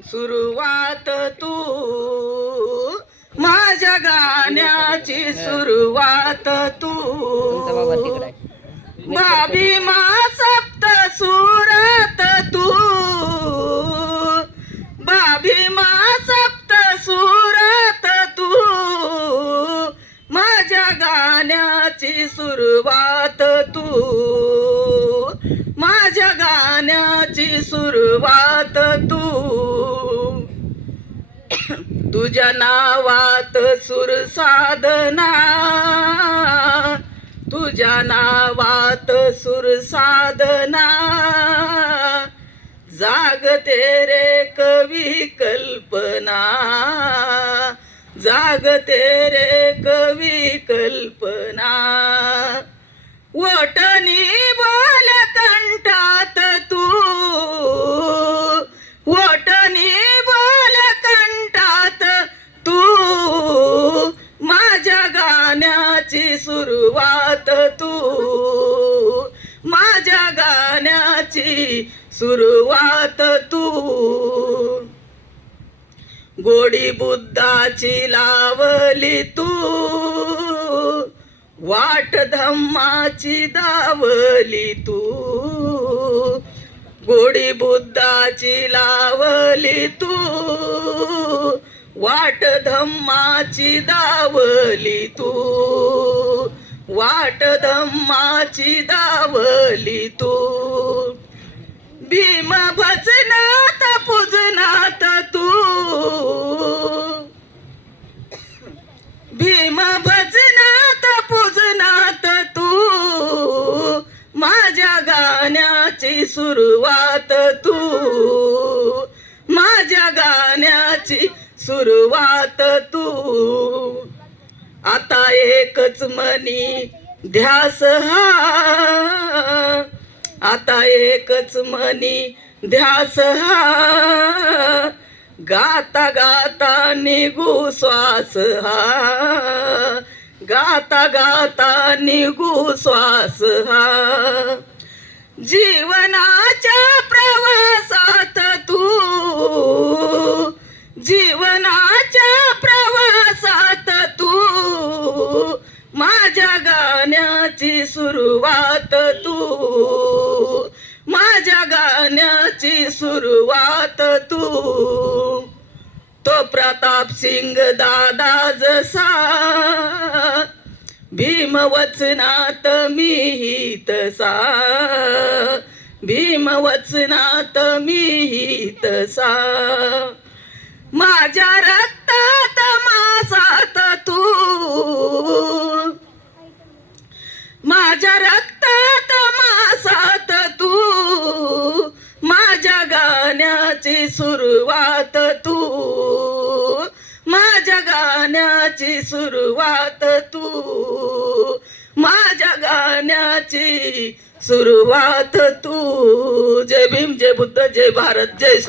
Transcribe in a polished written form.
सुरुवात तू, माझ्या गाण्याची सुरुवात तू, बाबी मा सप्त सुरात तू, बाबी मा सप्त सुरात तू, माझ्या गाण्याची सुरुवात तू, माझ्या गाण्याची सुरुवात तू, तुझ्या नावात सुर साधना, तुझ्या नावात सुर साधना, जागते रे कवी कल्पना, जागते रे कवी कल्पना, वटणी बोल कंठात तू, वटणी बोल कंठात तू, माझ्या गाण्याची सुरुवात तू, माझ्या गाण्याची सुरुवात तू, गोडी बुद्धाची लावली तू, वाट धम्माची दावली तू, गोडी बुद्धाची लावली तू, वाट धम्माची दावली तू, वाट धम्माची दावली तू, भीम भजनात पूजनात तू, भीम भजनात पूजनात तू, माझ्या गाण्याची सुरुवात तू, माझ्या गाण्याची सुरुवात तू, आता एकच मनी ध्यास हा, आता एकच मनी ध्यास हा, गाता गाता निघू श्वास हा, गाता गाता निघू श्वास हा, जीवनाच्या प्रवासात तू, जीवनाच्या प्रवासात तू, माझ्या गाण्याची सुरुवात तू, माझ्या गाण्याची सुरुवात तू, तो प्रताप सिंग दादा जसा, भीम वचनात मीही तसा, भीम वचनात मीही तसा, माझ्या रक्तात मासात तू, माझ्या रक्तात मासात तू, माझ्या गाण्याची सुरुवात तू, माझ्या गाण्याची सुरुवात तू, माझ्या गाण्याची सुरुवात तू. जय भीम, जय बुद्ध, जय भारत, जय